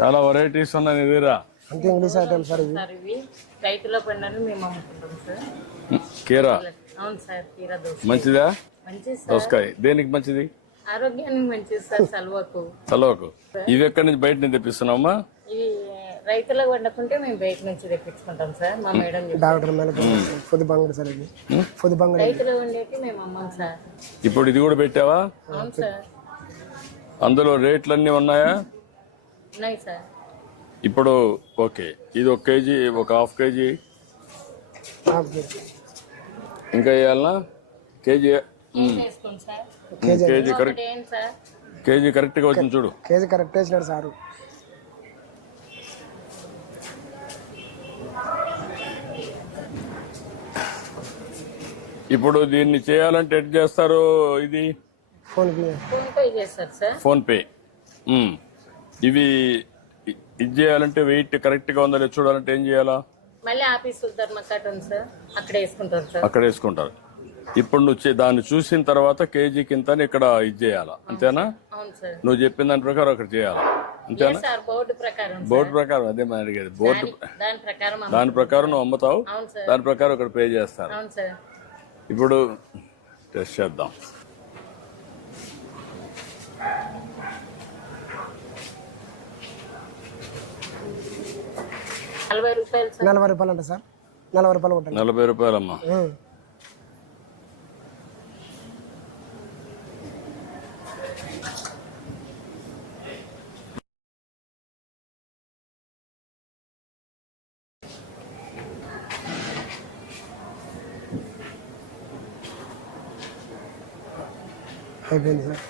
చాలా వెరైటీస్ ఉన్నాయి నీ దగ్గర. అంతే ఇంగ్లీష్ ఐటమ్ సార్ ఇవి. సార్ ఇవి రైతుల పండుగను మేము అమ్ముకుంటాం సార్. కీరా అవును సార్, కీరా దోస మంచిదా? మంచిది సార్. దోసకాయ దేనికి మంచిది? ఆరోగ్యానికి మంచిది సార్, సలువకు. చలవకు. ఇవి ఎక్కడి నుంచి బయట నుంచి తెప్పిస్తున్నామా? ఇవి రైతులకు వండుకుంటే మేము బయట నుంచి తెప్పించుకుంటాం సార్. మా మేడం డాక్టర్ పొద్దు బంగారు సార్ ఇది. పొద్దు బంగారు రైతులు వండేటి మేము అమ్మాం సార్. ఇప్పుడు ఇది కూడా పెట్టావా? అవును సార్. అందులో రేట్లు అన్నీ ఉన్నాయా? ఉన్నాయి సార్. ఇప్పుడు ఓకే, ఇది 1 కేజీ, ఒక హాఫ్ కేజీ ఇంకా వేయాలనా? కేజీ వేసుకోండి సార్. కేజీ కరెక్ట్, ఏంటి సార్? కేజీ కరెక్ట్గా వచ్చింది చూడు. కేజీ కరెక్ట్ వేసినాడు సారు. ఇప్పుడు దీన్ని చేయాలంటే ఎట్ చేస్తారు? ఇది ఫోన్ పే చేస్తారు సార్. PhonePe. ఇవి ఇది చేయాలంటే వెయిట్ కరెక్ట్ గా ఉందా లేదా చూడాలంటే ఏం చేయాలా? మళ్ళీ ఆఫీస్ ధర్మకట్ ఉంది సార్, అక్కడ వేసుకుంటారు సార్. అక్కడ వేసుకుంటారు. ఇప్పుడు నువ్వు దాన్ని చూసిన తర్వాత కేజీ కింద ఇక్కడ ఇది చేయాలా, అంతేనా? అవును సార్. నువ్వు చెప్పిన దాని ప్రకారం అక్కడ చేయాలా, అంతేనా? సార్ బోర్డు ప్రకారం. బోర్డు ప్రకారం అదే మనం అడిగేది. బోర్డు దాని ప్రకారం నువ్వు అమ్ముతావు, దాని ప్రకారం ఇక్కడ పే చేస్తారు. అవును సార్. ఇప్పుడు టెస్ట్ చేద్దాం. ₹40 సార్. 40 రూపాయలు అంట సార్. 40 రూపాయలు కొట్టండి. 40 రూపాయలమ్మా. అయిపోయింది సార్.